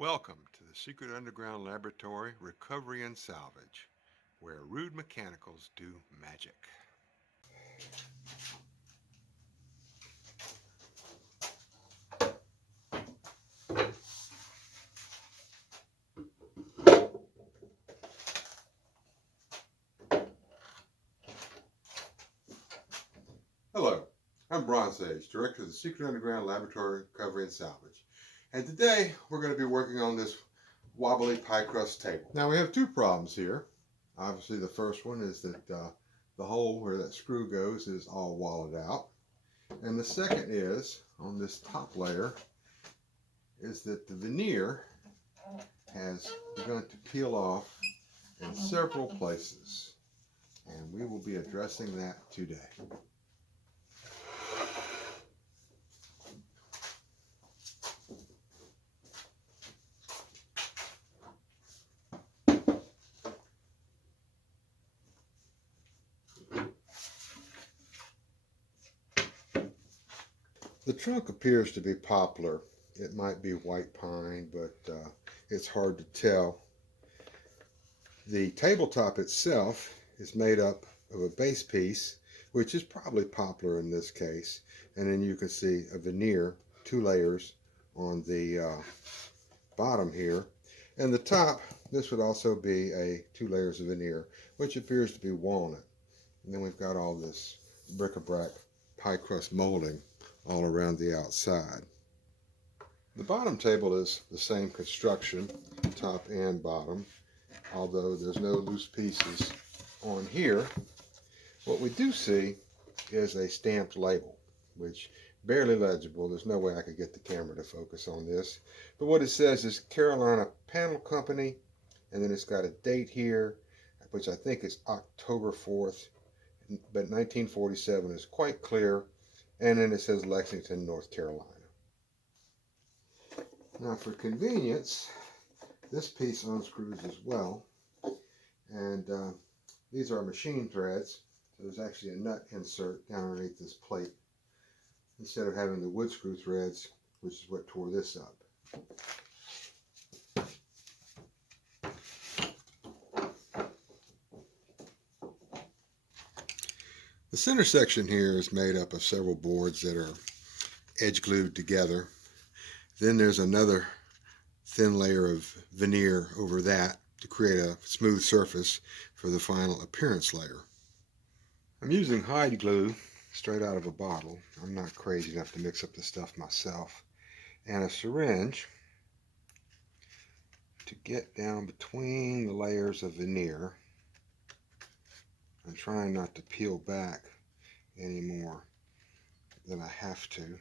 Welcome to the Secret Underground Laboratory Recovery and Salvage, where rude mechanicals do magic. Hello, I'm Bronze Age, Director of the Secret Underground Laboratory Recovery and Salvage. And today we're going to be working on this wobbly pie crust table. Now we have two problems here. Obviously the first one is that the hole where that screw goes is all walled out. And the second is, on this top layer, is that the veneer has begun to peel off in several places. And we will be addressing that today. The trunk appears to be poplar. It might be white pine, but it's hard to tell. The tabletop itself is made up of a base piece, which is probably poplar in this case, and then you can see a veneer, two layers on the bottom here. And the top, this would also be two layers of veneer, which appears to be walnut. And then we've got all this bric-a-brac pie crust molding all around the outside. The bottom table is the same construction, top and bottom, although there's no loose pieces on here. What we do see is a stamped label, which barely legible. There's no way I could get the camera to focus on this. But what it says is Carolina Panel Company, and then it's got a date here, which I think is October 4th, but 1947 is quite clear. And then it says Lexington, North Carolina. Now for convenience, this piece unscrews as well. And these are machine threads. So there's actually a nut insert down underneath this plate, instead of having the wood screw threads, which is what tore this up. The center section here is made up of several boards that are edge glued together. Then there's another thin layer of veneer over that to create a smooth surface for the final appearance layer. I'm using hide glue straight out of a bottle. I'm not crazy enough to mix up the stuff myself. And a syringe to get down between the layers of veneer. I'm trying not to peel back any more than I have to.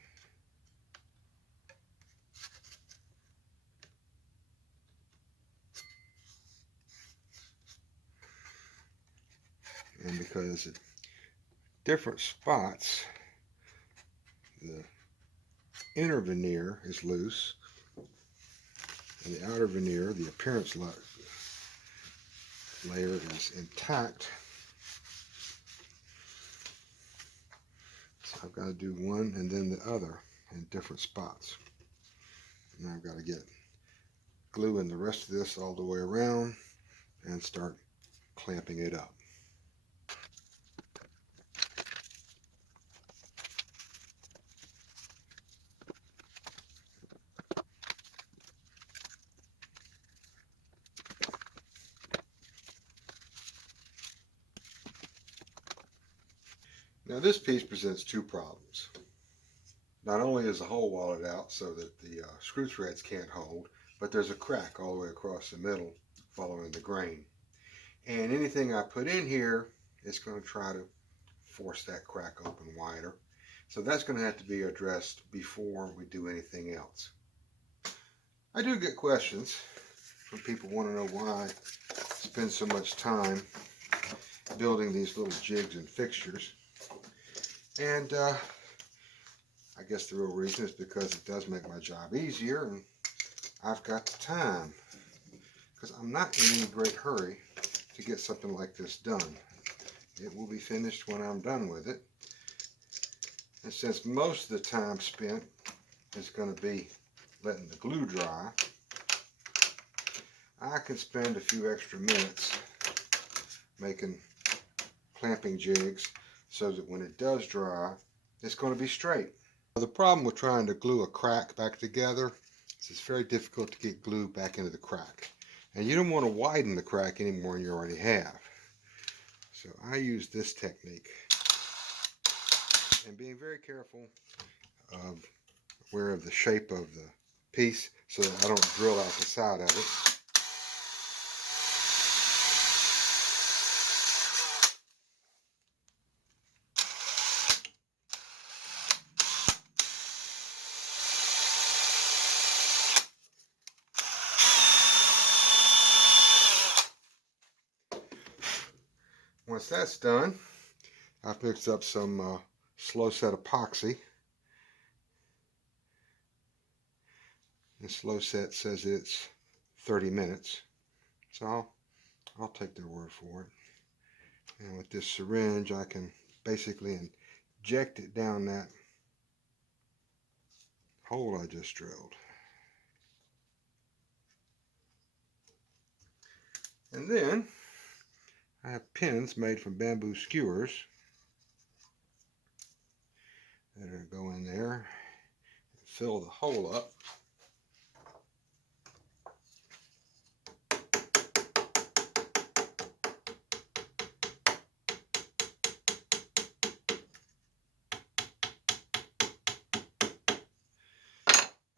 And because at different spots, the inner veneer is loose, and the outer veneer, the appearance layer, is intact. So I've got to do one and then the other in different spots. And I've got to get glue in the rest of this all the way around and start clamping it up. Now this piece presents two problems. Not only is the hole walled out so that the screw threads can't hold, but there's a crack all the way across the middle following the grain. And anything I put in here is going to try to force that crack open wider. So that's going to have to be addressed before we do anything else. I do get questions from people wanting to know why I spend so much time building these little jigs and fixtures. And I guess the real reason is because it does make my job easier, and I've got the time. Because I'm not in any great hurry to get something like this done. It will be finished when I'm done with it. And since most of the time spent is going to be letting the glue dry, I can spend a few extra minutes making clamping jigs so that when it does dry, it's going to be straight. The problem with trying to glue a crack back together is it's very difficult to get glue back into the crack. And you don't want to widen the crack any more than you already have. So I use this technique. And being very careful of aware of the shape of the piece so that I don't drill out the side of it. Once that's done, I've mixed up some slow set epoxy. The slow set says it's 30 minutes, so I'll take their word for it. And with this syringe, I can basically inject it down that hole I just drilled. And then I have pins made from bamboo skewers that are going to go in there and fill the hole up.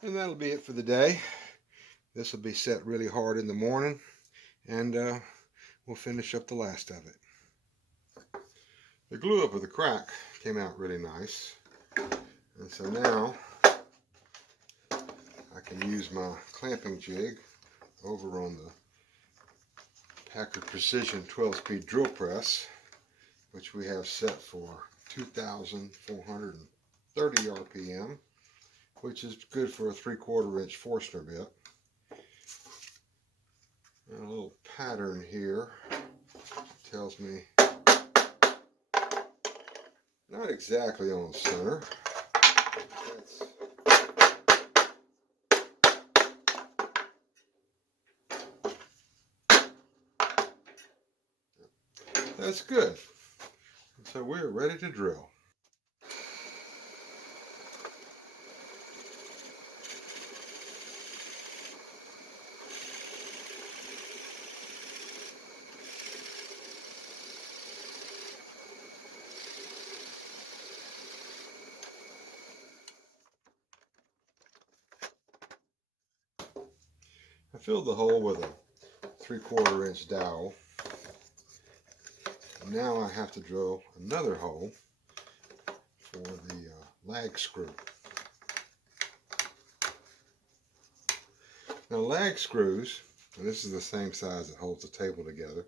And that'll be it for the day. This will be set really hard in the morning, and we'll finish up the last of it. The glue up of the crack came out really nice, and so now I can use my clamping jig over on the Packard Precision 12-speed drill press, which we have set for 2,430 RPM, which is good for a 3/4 inch Forstner bit. And a little pattern here tells me not exactly on center. That's good. So we're ready to drill. I filled the hole with a 3/4 inch dowel. Now I have to drill another hole for the lag screw. Now lag screws, and this is the same size that holds the table together,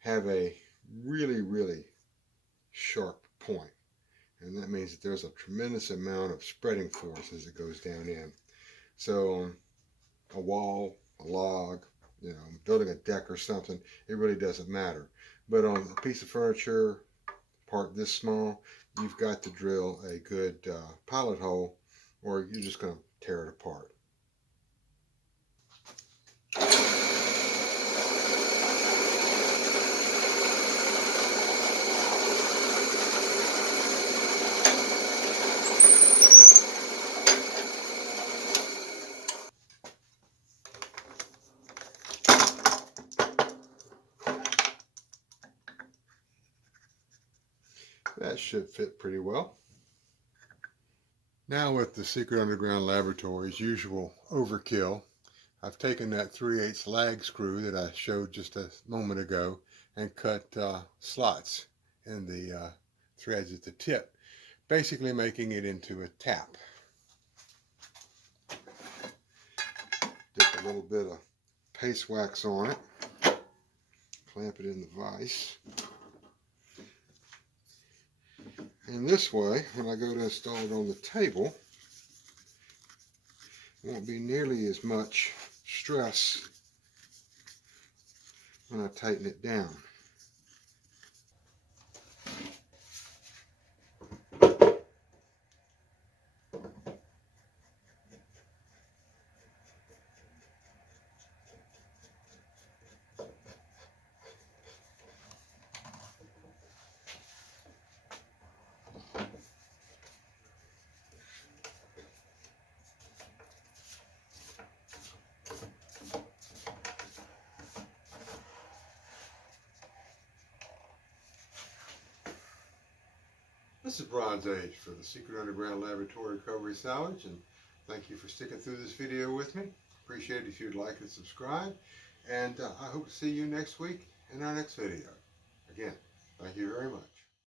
have a really sharp point. And that means that there's a tremendous amount of spreading force as it goes down in. So on a wall, a log, building a deck or something, it really doesn't matter. But on a piece of furniture, part this small, you've got to drill a good pilot hole, or you're just going to tear it apart. That should fit pretty well. Now with the Secret Underground Laboratory's usual overkill, I've taken that 3/8 lag screw that I showed just a moment ago and cut slots in the threads at the tip, basically making it into a tap. Dip a little bit of paste wax on it, clamp it in the vise. And this way, when I go to install it on the table, it won't be nearly as much stress when I tighten it down. This is Bronze Age for the Secret Underground Laboratory Recovery Salvage, and thank you for sticking through this video with me. Appreciate it if you'd like and subscribe, and I hope to see you next week in our next video. Again, thank you very much.